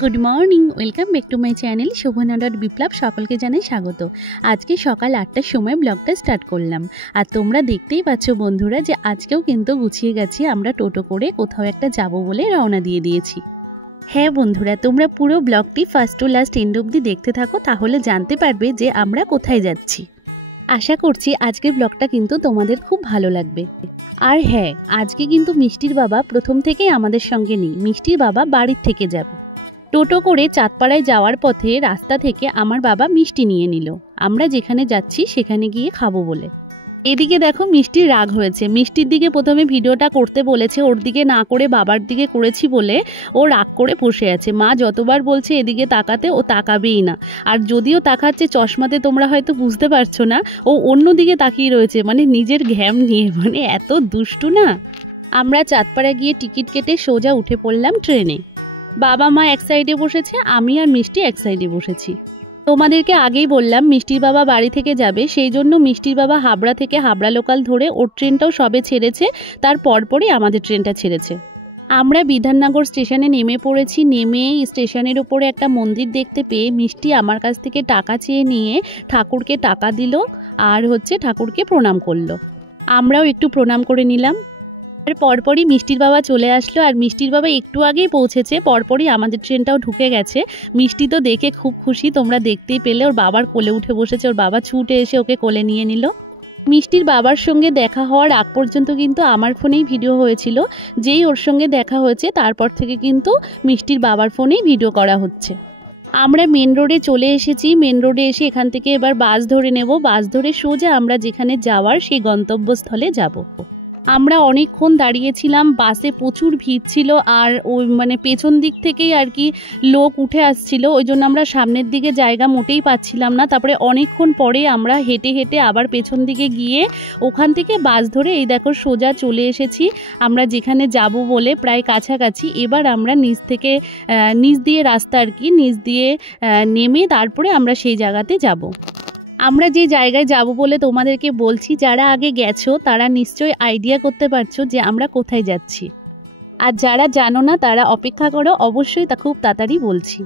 Good morning, welcome back to my channel Shobhana Biplab. সকলকে জানাই স্বাগত। আজকে সকাল 8টার সময় ব্লগটা স্টার্ট করলাম। আর তোমরা দেখতেই পাচ্ছ বন্ধুরা যে আজকেও কিন্তু গুছিয়ে গেছি, আমরা টোটো করে কোথাও একটা যাব বলে রওনা দিয়ে দিয়েছি। হ্যাঁ বন্ধুরা, তোমরা পুরো ব্লগটি ফার্স্ট টু লাস্ট এন্ড অবধি দেখতে থাকো, তাহলে জানতে পারবে যে আমরা কোথায় যাচ্ছি। আশা করছি আজকের ব্লগটা কিন্তু তোমাদের খুব ভালো লাগবে। আর হ্যাঁ, আজকে কিন্তু মিষ্টির বাবা প্রথম থেকেই আমাদের সঙ্গে নেই। মিষ্টির বাবা বাড়ির থেকে যাবে। টোটো করে চাঁদপাড়ায় যাওয়ার পথে রাস্তা থেকে আমার বাবা মিষ্টি নিয়ে নিল, আমরা যেখানে যাচ্ছি সেখানে গিয়ে খাবো বলে। এদিকে দেখো মিষ্টির রাগ হয়েছে। মিষ্টির দিকে প্রথমে ভিডিওটা করতে বলেছে, ওর দিকে না করে বাবার দিকে করেছি বলে ও রাগ করে বসে আছে। মা যতবার বলছে এদিকে তাকাতে, ও তাকাবেই না। আর যদিও তাকাচ্ছে চশমাতে, তোমরা হয়তো বুঝতে পারছো না, ও অন্য দিকে তাকিয়ে রয়েছে, মানে নিজের ঘ্যাম নিয়ে, মানে এত দুষ্টু না। আমরা চাঁদপাড়া গিয়ে টিকিট কেটে সোজা উঠে পড়লাম ট্রেনে। বাবা মা এক সাইডে বসেছে, আমি আর মিষ্টি এক সাইডে বসেছি। তোমাদেরকে আগেই বললাম মিষ্টির বাবা বাড়ি থেকে যাবে, সেই জন্য মিষ্টির বাবা হাবড়া থেকে হাবড়া লোকাল ধরে, ওর ট্রেনটাও সবে ছেড়েছে, তার পরপরই আমাদের ট্রেনটা ছেড়েছে। আমরা বিধাননগর স্টেশনে নেমে পড়েছি। নেমে স্টেশনের উপরে একটা মন্দির দেখতে পেয়ে মিষ্টি আমার কাছ থেকে টাকা চেয়ে নিয়ে ঠাকুরকে টাকা দিল, আর ঠাকুরকে প্রণাম করলো। আমরাও একটু প্রণাম করে নিলাম। পরপরই মিষ্টির বাবা চলে আসলো, আর মিষ্টির বাবা একটু আগেই পৌঁছেছে, পরপরই আমাদের ট্রেনটাও ঢুকে গেছে। মিষ্টি তো দেখে খুব খুশি, তোমরা দেখতেই পেলে। ওর বাবার কোলে উঠে বসেছে, ওর বাবা ছুটে এসে ওকে কোলে নিয়ে নিল। মিষ্টির বাবার সঙ্গে দেখা হওয়ার আগ পর্যন্ত কিন্তু আমার ফোনেই ভিডিও হয়েছিল। যেই ওর সঙ্গে দেখা হয়েছে তারপর থেকে কিন্তু মিষ্টির বাবার ফোনেই ভিডিও করা হচ্ছে। আমরা মেন রোডে চলে এসেছি। মেন রোডে এসে এখান থেকে এবার বাস ধরে নেব। বাস ধরে সোজা আমরা যেখানে যাওয়ার সেই গন্তব্যস্থলে যাব। আমরা অনেকক্ষণ দাঁড়িয়েছিলাম, বাসে প্রচুর ভিড় ছিল, আর ওই পেছন দিক থেকেই আর কি লোক উঠে আসছিল, ওই জন্য আমরা সামনের দিকে জায়গা মোটেই পাচ্ছিলাম না। তারপরে অনেকক্ষণ পরে আমরা হেঁটে হেঁটে আবার পেছন দিকে গিয়ে ওখান থেকে বাস ধরে এই দেখো সোজা চলে এসেছি আমরা যেখানে যাব বলে, প্রায় কাছাকাছি। এবার আমরা নিচ দিয়ে রাস্তা আর কি নিচ দিয়ে নেমে তারপরে আমরা সেই জায়গাতে যাব। আমরা যে জায়গায় যাব বলে তোমাদেরকে বলছি, যারা আগে গেছো তারা নিশ্চয়ই আইডিয়া করতে পারছো যে আমরা কোথায় যাচ্ছি। আর যারা জানো না তারা অপেক্ষা করো, অবশ্যই তা খুব তাড়াতাড়ি বলছি।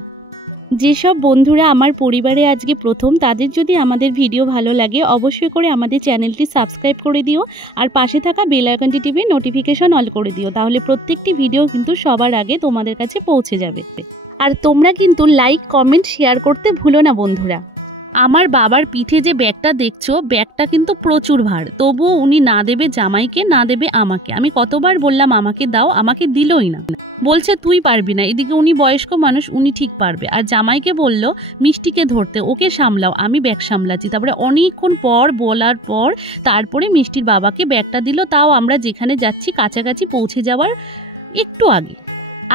যেসব বন্ধুরা আমার পরিবারে আজকে প্রথম, তাদের যদি আমাদের ভিডিও ভালো লাগে অবশ্যই করে আমাদের চ্যানেলটি সাবস্ক্রাইব করে দিও, আর পাশে থাকা বেল আইকনটি টিপে নোটিফিকেশন অল করে দিও, তাহলে প্রত্যেকটি ভিডিও কিন্তু সবার আগে তোমাদের কাছে পৌঁছে যাবে। আর তোমরা কিন্তু লাইক কমেন্ট শেয়ার করতে ভুলো না বন্ধুরা। আমার বাবার পিঠে যে ব্যাগটা দেখছো, ব্যাগটা কিন্তু প্রচুর ভার, তবুও উনি না দেবে জামাইকে, না দেবে আমাকে। আমি কতবার বললাম আমাকে দাও, আমাকে দিলই না, বলছে তুই পারবি না। এদিকে উনি বয়স্ক মানুষ, উনি ঠিক পারবে। আর জামাইকে বলল মিষ্টিকে ধরতে, ওকে সামলাও, আমি ব্যাগ সামলাচ্ছি। তারপরে অনেকক্ষণ পর বলার পর তারপরে মিষ্টির বাবাকে ব্যাগটা দিল, তাও আমরা যেখানে যাচ্ছি কাছাকাছি পৌঁছে যাওয়ার একটু আগে।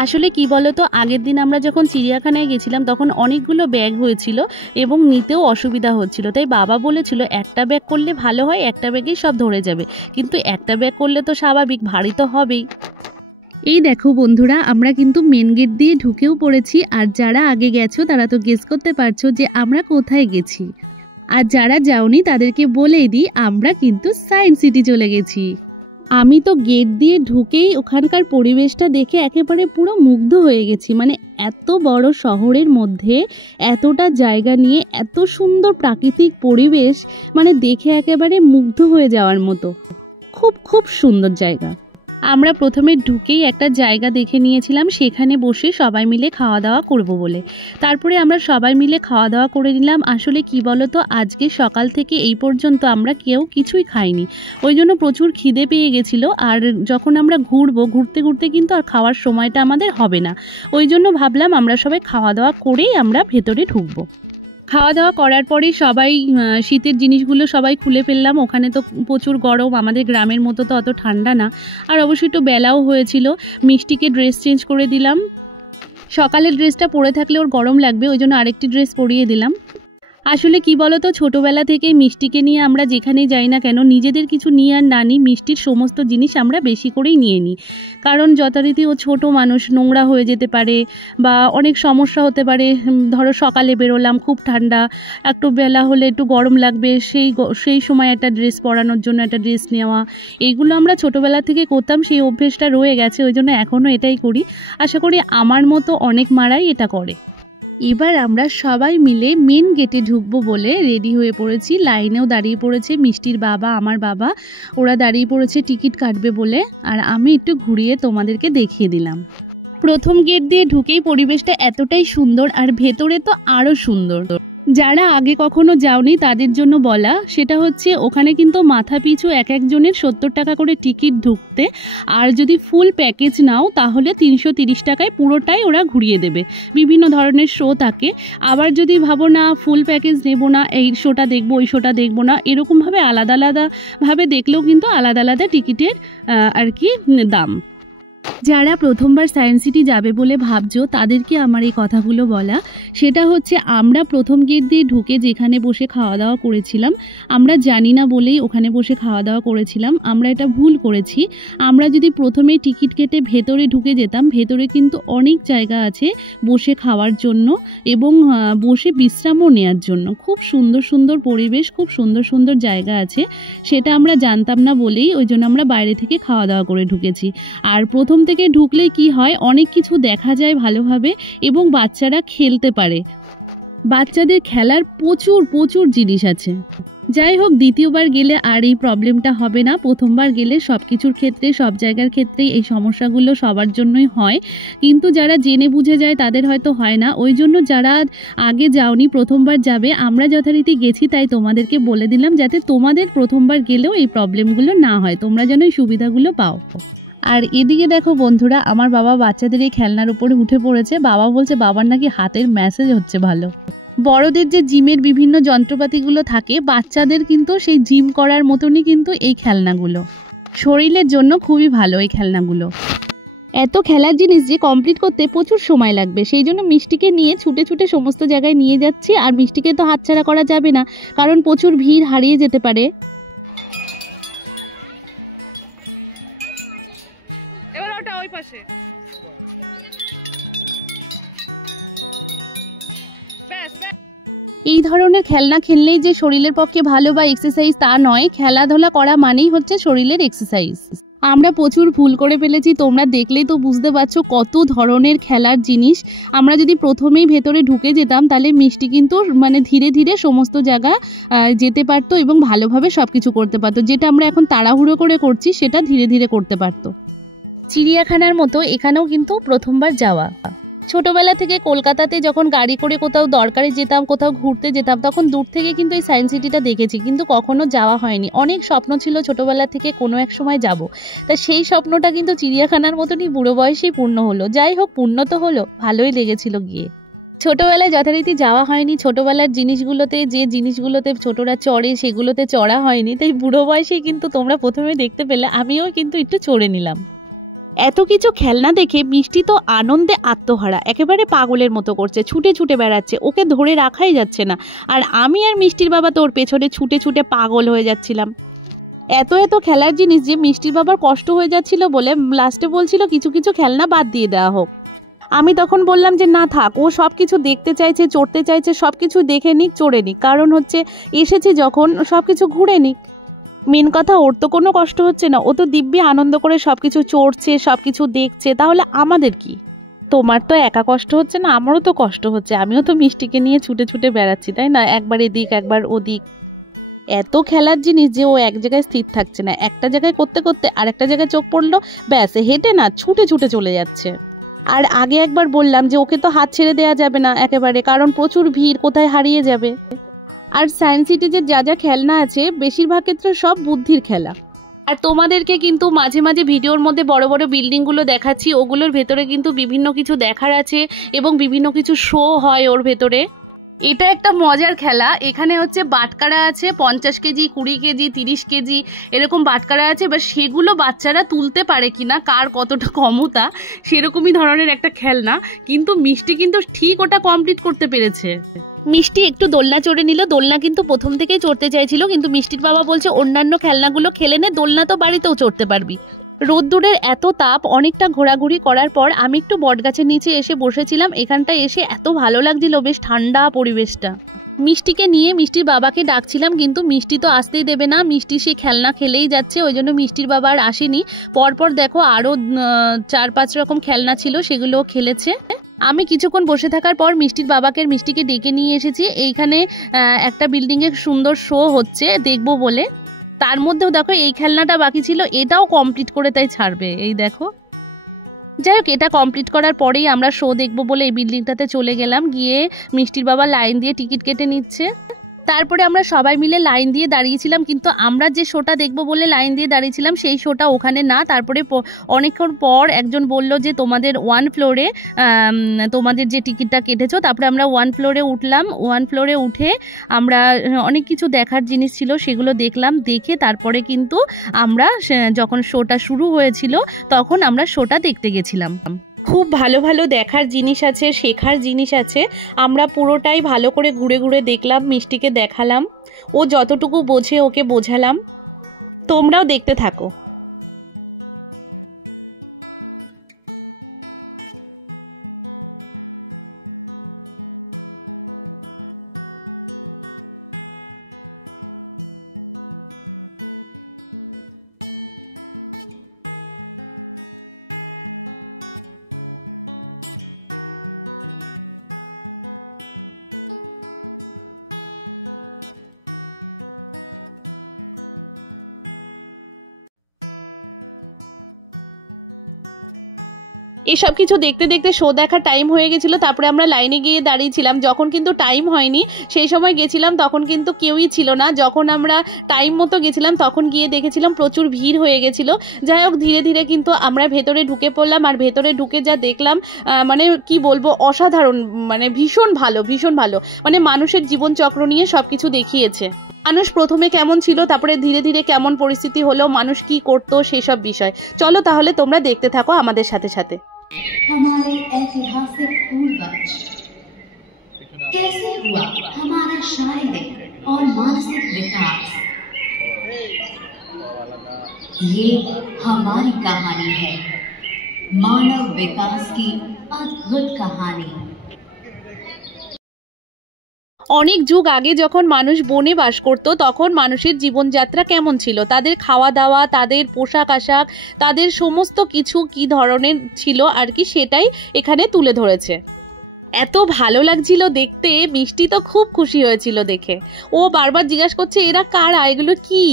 আসলে কি বলতো, আগের দিন আমরা যখন চিড়িয়াখানায় গেছিলাম তখন অনেকগুলো ব্যাগ হয়েছিল এবং নিতেও অসুবিধা হচ্ছিল, তাই বাবা বলেছিল একটা ব্যাগ করলে ভালো হয়, একটা ব্যাগেই সব ধরে যাবে। কিন্তু একটা ব্যাগ করলে তো স্বাভাবিক ভারী তো হবেই। এই দেখো বন্ধুরা, আমরা কিন্তু মেন গেট দিয়ে ঢুকেও পড়েছি। আর যারা আগে গেছো তারা তো গেস করতে পারছো যে আমরা কোথায় গেছি। আর যারা যাওনি তাদেরকে বলেই দিই, আমরা কিন্তু সায়েন্স সিটি চলে গেছি। আমি তো গেট দিয়ে ঢুকেই ওখানকার পরিবেশটা দেখে একেবারে পুরো মুগ্ধ হয়ে গেছি। এত বড় শহরের মধ্যে এতটা জায়গা নিয়ে এত সুন্দর প্রাকৃতিক পরিবেশ, দেখে একেবারে মুগ্ধ হয়ে যাওয়ার মতো। খুব খুব সুন্দর জায়গা। আমরা প্রথমে ঢুকেই একটা জায়গা দেখে নিয়েছিলাম, সেখানে বসে সবাই মিলে খাওয়া দাওয়া করব বলে। তারপরে আমরা সবাই মিলে খাওয়া দাওয়া করে নিলাম। আসলে কি বলতো, আজকে সকাল থেকে এই পর্যন্ত আমরা কেউ কিছুই খাইনি, ওই জন্য প্রচুর খিদে পেয়ে গেছিলো। আর যখন আমরা ঘুরতে ঘুরতে কিন্তু আর খাওয়ার সময়টা আমাদের হবে না, ওই জন্য ভাবলাম আমরা সবাই খাওয়া দাওয়া করেই আমরা ভেতরে ঢুকবো। খাওয়া দাওয়া করার পরে সবাই শীতের জিনিসগুলো সবাই খুলে ফেললাম। ওখানে তো প্রচুর গরম, আমাদের গ্রামের মতো তো অত ঠান্ডা না। আর অবশ্যই একটু বেলাও হয়েছিল। মিষ্টিকে ড্রেস চেঞ্জ করে দিলাম। সকালের ড্রেসটা পরে থাকলে ওর গরম লাগবে, ওই জন্য আরেকটি ড্রেস পরিয়ে দিলাম। আসলে কি বলতো, ছোটবেলা থেকে মিষ্টিকে নিয়ে আমরা যেখানে যাই না কেন নিজেদের কিছু নিয়ে আর না নিই, মিষ্টির সমস্ত জিনিস আমরা বেশি করেই নিয়ে নিই। কারণ যথারীতি ও ছোট মানুষ, নোংরা হয়ে যেতে পারে বা অনেক সমস্যা হতে পারে। ধরো সকালে বেরোলাম, খুব ঠান্ডা, একটু বেলা হলে একটু গরম লাগবে, সেই সময় একটা ড্রেস পরানোর জন্য একটা ড্রেস নেওয়া, এইগুলো আমরা ছোটবেলা থেকে করতাম, সেই অভ্যেসটা রয়ে গেছে, ওই জন্য এখনও এটাই করি। আশা করি আমার মতো অনেক মারাই এটা করে। এবার আমরা সবাই মিলে মেন গেটে ঢুকবো বলে রেডি হয়ে পড়েছি, লাইনেও দাঁড়িয়ে পড়েছে মিষ্টির বাবা, আমার বাবা, ওরা দাঁড়িয়ে পড়েছে টিকিট কাটবে বলে। আর আমি একটু ঘুরিয়ে তোমাদেরকে দেখিয়ে দিলাম। প্রথম গেট দিয়ে ঢুকেই পরিবেশটা এতটাই সুন্দর, আর ভেতরে তো আরও সুন্দর। যারা আগে কখনো যাওনি তাদের জন্য বলা, সেটা হচ্ছে ওখানে কিন্তু মাথা পিছু এক একজনের 70 টাকা করে টিকিট ঢুকতে, আর যদি ফুল প্যাকেজ নাও তাহলে 330 টাকায় পুরোটাই ওরা ঘুরিয়ে দেবে। বিভিন্ন ধরনের শো থাকে। আবার যদি ভাবো না ফুল প্যাকেজ নেবো না, এই শোটা দেখবো ওই শোটা দেখবো না, এরকমভাবে আলাদা আলাদাভাবে দেখলেও কিন্তু আলাদা আলাদা টিকিটের আর কি দাম। যারা প্রথমবার সায়েন্স সিটি যাবে বলে ভাবছো তাদেরকে আমার এই কথাগুলো বলা, সেটা হচ্ছে আমরা প্রথম গেট দিয়ে ঢুকে যেখানে বসে খাওয়া দাওয়া করেছিলাম, আমরা জানি না বলেই ওখানে বসে খাওয়া দাওয়া করেছিলাম। আমরা এটা ভুল করেছি। আমরা যদি প্রথমে টিকিট কেটে ভেতরে ঢুকে যেতাম, ভেতরে কিন্তু অনেক জায়গা আছে বসে খাওয়ার জন্য এবং বসে বিশ্রামও নেওয়ার জন্য। খুব সুন্দর সুন্দর পরিবেশ, খুব সুন্দর সুন্দর জায়গা আছে, সেটা আমরা জানতাম না বলেই ওই জন্য আমরা বাইরে থেকে খাওয়া দাওয়া করে ঢুকেছি। আর প্রথম থেকে ঢুকলে কি হয়, অনেক কিছু দেখা যায় ভালোভাবে এবং বাচ্চারা খেলতে পারে। বাচ্চাদের খেলার প্রচুর প্রচুর জিনিস আছে। যাই হোক, দ্বিতীয়বার গেলে আর এই প্রবলেমটা হবে না। প্রথমবার গেলে সব কিছুর ক্ষেত্রে, সব জায়গার ক্ষেত্রেই এই সমস্যাগুলো সবার জন্যই হয়, কিন্তু যারা জেনে বুঝে যায় তাদের হয়তো হয় না। ওই জন্য যারা আগে যাওনি, প্রথমবার যাবে, আমরা যথারীতি গেছি তাই তোমাদেরকে বলে দিলাম, যাতে তোমাদের প্রথমবার গেলেও এই প্রবলেমগুলো না হয়, তোমরা যেন এই সুবিধাগুলো পাও। আর এদিকে দেখো বন্ধুরা, আমার বাবা বাচ্চাদের এই খেলনার উপরে উঠে পড়েছে। বাবা বলছে বাবার নাকি হাতের ম্যাসেজ হচ্ছে ভালো। বড়দের যে জিমের বিভিন্ন যন্ত্রপাতিগুলো থাকে, বাচ্চাদের কিন্তু সেই জিম করার মতনই কিন্তু এই খেলনাগুলো, শরীরের জন্য খুবই ভালো এই খেলনাগুলো। এত খেলার জিনিস যে কমপ্লিট করতে প্রচুর সময় লাগবে, সেই জন্য মিষ্টিকে নিয়ে ছুটে ছুটে সমস্ত জায়গায় নিয়ে যাচ্ছি। আর মিষ্টিকে তো হাতছাড়া করা যাবে না, কারণ প্রচুর ভিড়, হারিয়ে যেতে পারে। এই ধরনের খেলনা খেললেই যে শরীরের পক্ষে ভালো বা এক্সারসাইজ তা নয়, খেলাধুলা করা মানেই হচ্ছে শরীরের এক্সারসাইজ। আমরা প্রচুর ভুল করে ফেলেছি, তোমরা দেখলেই তো বুঝতে পারছো কত ধরনের খেলার জিনিস। আমরা যদি প্রথমেই ভেতরে ঢুকে যেতাম তাহলে মিষ্টি কিন্তু ধীরে ধীরে সমস্ত জায়গা যেতে পারতো এবং ভালোভাবে সব কিছু করতে পারতো। যেটা আমরা এখন তাড়াহুড়ো করে করছি সেটা ধীরে ধীরে করতে পারতো। চিড়িয়াখানার মতো এখানেও কিন্তু প্রথমবার যাওয়া। ছোটবেলা থেকে কলকাতাতে যখন গাড়ি করে কোথাও দরকারে যেতাম, কোথাও ঘুরতে যেতাম, তখন দূর থেকে কিন্তু এই সায়েন্স সিটিটা দেখেছি, কিন্তু কখনো যাওয়া হয়নি। অনেক স্বপ্ন ছিল ছোটবেলা থেকে কোনো এক সময় যাব, তা সেই স্বপ্নটা কিন্তু চিড়িয়াখানার মতনই বুড়ো বয়সেই পূর্ণ হলো। যাই হোক, পূর্ণ তো হলো, ভালোই লেগেছিল গিয়ে। ছোটবেলায় যথারীতি যাওয়া হয়নি, ছোটবেলার জিনিসগুলোতে, যে জিনিসগুলোতে ছোটরা চড়ে সেগুলোতে চড়া হয়নি, তাই বুড়ো বয়সেই কিন্তু তোমরা প্রথমে দেখতে পেলে, আমিও কিন্তু একটু চড়ে নিলাম। এত কিছু খেলনা দেখে মিষ্টি তো আনন্দে আত্মহারা, একেবারে পাগলের মতো করছে, ছুটে ছুটে বেড়াচ্ছে, ওকে ধরে রাখাই যাচ্ছে না। আর আমি আর মিষ্টির বাবা তো ওর পেছনে ছুটে ছুটে পাগল হয়ে যাচ্ছিলাম। এত এত খেলার জিনিস যে মিষ্টির বাবার কষ্ট হয়ে যাচ্ছিল বলে লাস্টে বলছিল কিছু কিছু খেলনা বাদ দিয়ে দেওয়া হোক। আমি তখন বললাম যে না থাক, ও সব কিছু দেখতে চাইছে, চড়তে চাইছে, সব কিছু দেখে নিক, চড়ে নিক, কারণ হচ্ছে এসেছি যখন সব কিছু ঘুরে নিক। মেন কথা, ওর তো কোনো কষ্ট হচ্ছে না, ও তো দিব্যি আনন্দ করে সবকিছু চড়ছে, সবকিছু দেখছে, তাহলে আমাদের কি? তোমার তো একা কষ্ট হচ্ছে না, আমারও তো কষ্ট হচ্ছে, আমিও তো মিষ্টিকে নিয়ে ছুটে ছুটে বেড়াচ্ছি, তাই না? একবার এদিক একবার ওদিক। এত খেলার জিনিস যে ও এক জায়গায় স্থির থাকছে না, একটা জায়গায় করতে করতে আরেকটা জায়গায় চোখ পড়লো, ব্যাস হেঁটে না ছুটে ছুটে চলে যাচ্ছে। আর আগে একবার বললাম যে ওকে তো হাত ছেড়ে দেওয়া যাবে না একেবারে, কারণ প্রচুর ভিড়, কোথায় হারিয়ে যাবে। আর সায়েন্স সিটিতে যা যা খেলনা আছে বেশিরভাগ ক্ষেত্রে সব বুদ্ধির খেলা। আর তোমাদেরকে কিন্তু মাঝে মাঝে ভিডিওর মধ্যে বড় বড় বিল্ডিংগুলো দেখাচ্ছি, ওগুলোর ভেতরে কিন্তু বিভিন্ন কিছু দেখার আছে এবং বিভিন্ন কিছু শো হয় ওর ভেতরে। এটা একটা মজার খেলা। এখানে হচ্ছে বাটকারা আছে, 50 কেজি, 20 কেজি, 30 কেজি এরকম বাটকারা আছে। এবার সেগুলো বাচ্চারা তুলতে পারে কিনা, কার কতটা ক্ষমতা, সেরকমই ধরনের একটা খেলনা। কিন্তু মিষ্টি কিন্তু ঠিক ওটা কমপ্লিট করতে পেরেছে। মিষ্টি একটু দোলনা চড়ে নিল। দোলনা কিন্তু প্রথম থেকেই চড়তে চাইছিল, কিন্তু মিষ্টির বাবা বলছে অন্যান্য খেলনাগুলো খেলে নে, দোলনা তো বাড়িতেও চড়তে পারবি। রোদ্দুরের এত তাপ, অনেকটা ঘোরাঘুরি করার পর আমি একটু বটগাছের নিচে এসে বসেছিলাম। এখানটায় এসে এত ভালো লাগছিল, বেশ ঠান্ডা পরিবেশটা। মিষ্টিকে নিয়ে মিষ্টির বাবাকে ডাকছিলাম, কিন্তু মিষ্টি তো আসতেই দেবে না। মিষ্টি সেই খেলনা খেলেই যাচ্ছে, ওই জন্য মিষ্টির বাবা আর আসেনি। পরপর দেখো আরও 4-5 রকম খেলনা ছিল, সেগুলোও খেলেছে। আমি কিছুক্ষণ বসে থাকার পর মিষ্টির বাবাকে মিষ্টিকে ডেকে নিয়ে এসেছি। এইখানে একটা বিল্ডিংয়ে সুন্দর শো হচ্ছে, দেখবো বলে। তার মধ্যেও দেখো এই খেলনাটা বাকি ছিল, এটাও কমপ্লিট করে তাই ছাড়বে। এই দেখো, যাই হোক, এটা কমপ্লিট করার পরেই আমরা শো দেখবো বলে এই বিল্ডিংটাতে চলে গেলাম। গিয়ে মিষ্টির বাবা লাইন দিয়ে টিকিট কেটে নিচ্ছে। তারপরে আমরা সবাই মিলে লাইন দিয়ে দাঁড়িয়েছিলাম, কিন্তু আমরা যে শোটা দেখবো বলে লাইন দিয়ে দাঁড়িয়েছিলাম সেই শোটা ওখানে না। তারপরে অনেকক্ষণ পর একজন বলল যে তোমাদের 1 ফ্লোরে তোমাদের যে টিকিটটা কেটেছো। তারপরে আমরা 1 ফ্লোরে উঠলাম। 1 ফ্লোরে উঠে আমরা অনেক কিছু দেখার জিনিস ছিল, সেগুলো দেখলাম। দেখে তারপরে কিন্তু আমরা যখন শোটা শুরু হয়েছিল তখন আমরা শোটা দেখতে গেছিলাম। খুব ভালো ভালো দেখার জিনিস আছে, শেখার জিনিস আছে। আমরা পুরোটাই ভালো করে ঘুরে ঘুরে দেখলাম, মিষ্টিকে দেখালাম, ও যতটুকু বোঝে ওকে বোঝালাম। তোমরাও দেখতে থাকো। এসব কিছু দেখতে দেখতে শো দেখার টাইম হয়ে গেছিল। তারপরে আমরা লাইনে গিয়ে দাঁড়িয়েছিলাম। যখন কিন্তু টাইম হয়নি সেই সময় গেছিলাম, তখন কিন্তু কেউই ছিল না। যখন আমরা টাইম মতো গেছিলাম তখন গিয়ে দেখেছিলাম প্রচুর ভিড় হয়ে গেছিল। যাই হোক, ধীরে ধীরে কিন্তু আমরা ভেতরে ঢুকে পড়লাম। আর ভেতরে ঢুকে যা দেখলাম, মানে কি বলবো, অসাধারণ, মানে ভীষণ ভালো, ভীষণ ভালো। মানে মানুষের জীবনচক্র নিয়ে সবকিছু দেখিয়েছে। মানুষ প্রথমে কেমন ছিল, তারপরে ধীরে ধীরে কেমন পরিস্থিতি হলো, মানুষ কি করতো, সেসব বিষয়। চলো তাহলে তোমরা দেখতে থাকো আমাদের সাথে সাথে। हमारे ऐतिहासिक पूर्वज, कैसे हुआ हमारा शारीरिक और मानसिक विकास, ये हमारी कहानी है, मानव विकास की अद्भुत कहानी। অনেক যুগ আগে যখন মানুষ বনে বাস করত তখন মানুষের জীবনযাত্রা কেমন ছিল, তাদের খাওয়া দাওয়া, তাদের পোশাক আশাক, তাদের সমস্ত কিছু কি ধরনের ছিল আর কি, সেটাই এখানে তুলে ধরেছে। এত ভালো লাগছিল দেখতে, মিষ্টি তো খুব খুশি হয়েছিল দেখে। ও বারবার জিজ্ঞাসা করছে এরা কারা, এগুলো কি।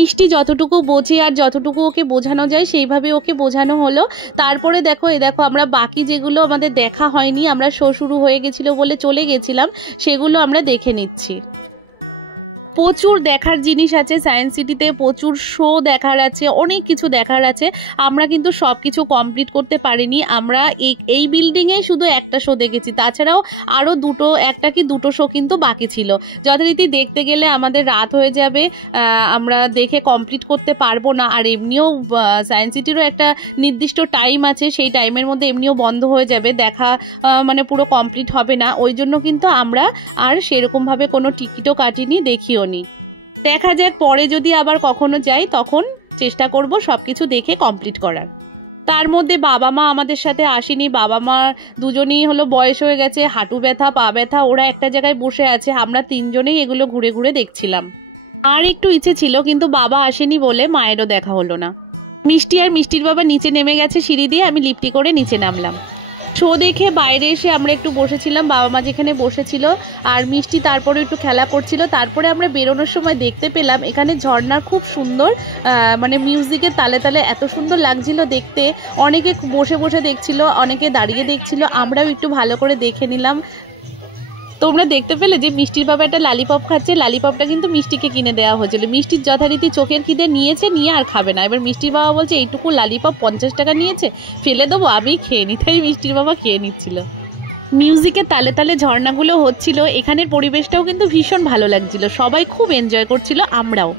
মিষ্টি যতটুকু বোঝে আর যতটুকু ওকে বোঝানো যায় সেইভাবে ওকে বোঝানো হলো। তারপরে দেখো আমরা বাকি যেগুলো আমাদের দেখা হয়নি, আমরা শো শুরু হয়ে গেছিল বলে চলে গেছিলাম, সেগুলো আমরা দেখে নিচ্ছি। প্রচুর দেখার জিনিস আছে সায়েন্স সিটিতে, প্রচুর শো দেখার আছে, অনেক কিছু দেখার আছে। আমরা কিন্তু সবকিছু কমপ্লিট করতে পারিনি। আমরা এই বিল্ডিংয়ে শুধু একটা শো দেখেছি, তাছাড়াও আরো একটা কি দুটো শো কিন্তু বাকি ছিল। যথারীতি দেখতে গেলে আমাদের রাত হয়ে যাবে, আমরা দেখে কমপ্লিট করতে পারবো না। আর এমনিও সায়েন্স সিটিরও একটা নির্দিষ্ট টাইম আছে, সেই টাইমের মধ্যে এমনিও বন্ধ হয়ে যাবে, দেখা মানে পুরো কমপ্লিট হবে না। ওই জন্য কিন্তু আমরা আর সেরকম ভাবে কোনো টিকিটও কাটিনি, দেখিও। দেখা যাক পরে যদি আবার কখনো যাই তখন চেষ্টা করব সবকিছু দেখে কমপ্লিট করার। তার মধ্যে বাবা মা আমাদের সাথে আসেনি। বাবা মা দুজনেই হলো বয়স হয়ে গেছে, হাঁটু ব্যথা, পা ব্যথা, ওরা একটা জায়গায় বসে আছে। আমরা তিনজনেই এগুলো ঘুরে ঘুরে দেখছিলাম। আর একটু ইচ্ছে ছিল কিন্তু বাবা আসেনি বলে মায়েরও দেখা হলো না। মিষ্টি আর মিষ্টির বাবা নিচে নেমে গেছে সিঁড়ি দিয়ে, আমি লিফটি করে নিচে নামলাম। শো দেখে বাইরে এসে আমরা একটু বসেছিলাম, বাবা মা যেখানে বসেছিল, আর মিষ্টি তারপরে একটু খেলা করছিল। তারপরে আমরা বেরোনোর সময় দেখতে পেলাম এখানে ঝর্ণা খুব সুন্দর, মানে মিউজিকের তালে তালে এত সুন্দর লাগছিল দেখতে। অনেকে বসে বসে দেখছিল, অনেকে দাঁড়িয়ে দেখছিল, আমরাও একটু ভালো করে দেখে নিলাম। তোমরা দেখতে পেলে যে মিষ্টির বাবা একটা লালিপপ খাচ্ছে, লালিপপটা কিন্তু মিষ্টিকে কিনে দেওয়া হয়েছিল। মিষ্টির যথারীতি চোখের খিদে নিয়েছে, নিয়ে আর খাবে না। এবার মিষ্টির বাবা বলছে এইটুকু লালিপপ 50 টাকা নিয়েছে, ফেলে দেবো, আমি খেয়ে নি। তাই মিষ্টির বাবা খেয়ে নিচ্ছিল। মিউজিকের তালে তালে ঝর্ণাগুলো হচ্ছিল, এখানের পরিবেশটাও কিন্তু ভীষণ ভালো লাগছিল, সবাই খুব এনজয় করছিল, আমরাও।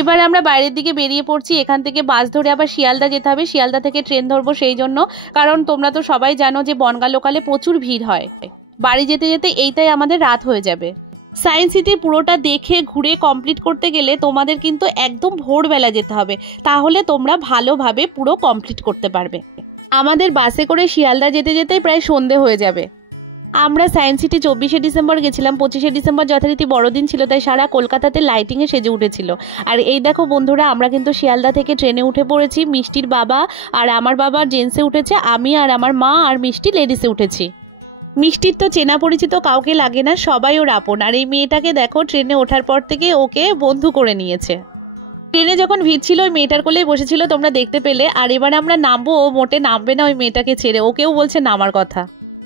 এবার আমরা বাইরের দিকে বেরিয়ে পড়ছি। এখান থেকে বাস ধরে আবার শিয়ালদা যেতে হবে, শিয়ালদা থেকে ট্রেন ধরবো সেই জন্য, কারণ তোমরা তো সবাই জানো যে বনগাঁ লোকালে প্রচুর ভিড় হয়। বাড়ি যেতে যেতে এইটাই আমাদের রাত হয়ে যাবে। সায়েন্স সিটি পুরোটা দেখে ঘুরে কমপ্লিট করতে গেলে তোমাদের কিন্তু একদম ভোরবেলা যেতে হবে, তাহলে তোমরা ভালোভাবে পুরো কমপ্লিট করতে পারবে। আমাদের বাসে করে শিয়ালদা যেতে যেতেই প্রায় সন্ধে হয়ে যাবে। আমরা সায়েন্স সিটি 24শে ডিসেম্বর গেছিলাম, 25শে ডিসেম্বর যথারীতি বড়দিন ছিল, তাই সারা কলকাতাতে লাইটিং এ সেজে উঠেছিল। আর এই দেখো বন্ধুরা, আমরা কিন্তু শিয়ালদা থেকে ট্রেনে উঠে পড়েছি। মিষ্টির বাবা আর আমার বাবা জেন্টসে উঠেছে, আমি আর আমার মা আর মিষ্টি লেডিসে উঠেছি। মিষ্টির তো চেনা পরিচিত কাউকে লাগে না, সবাই ওর আপন। আর এই মেয়েটাকে দেখো, ট্রেনে ওঠার পর থেকে ওকে বন্ধু করে নিয়েছে। ট্রেনে যখন ভিড় ছিল ওই মেয়েটার কোলেই বসেছিল, তোমরা দেখতে পেলে। আর এবারে আমরা নামবো, ও মোটে নামবে না ওই মেয়েটাকে ছেড়ে, ওকেও বলছে নামার কথা।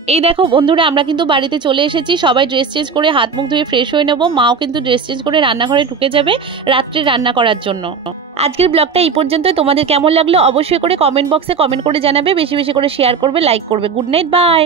এই দেখো বন্ধুরা, আমরা কিন্তু বাড়িতে চলে এসেছি। সবাই ড্রেস চেঞ্জ করে হাত মুখ ধুয়ে ফ্রেশ হয়ে নেবো। মাও কিন্তু ড্রেস চেঞ্জ করে রান্নাঘরে ঢুকে যাবে রাত্রে রান্না করার জন্য। আজকের ব্লগটা এই পর্যন্তই। তোমাদের কেমন লাগলো অবশ্যই করে কমেন্ট বক্সে কমেন্ট করে জানাবে। বেশি বেশি করে শেয়ার করবে, লাইক করবে। Good night, by.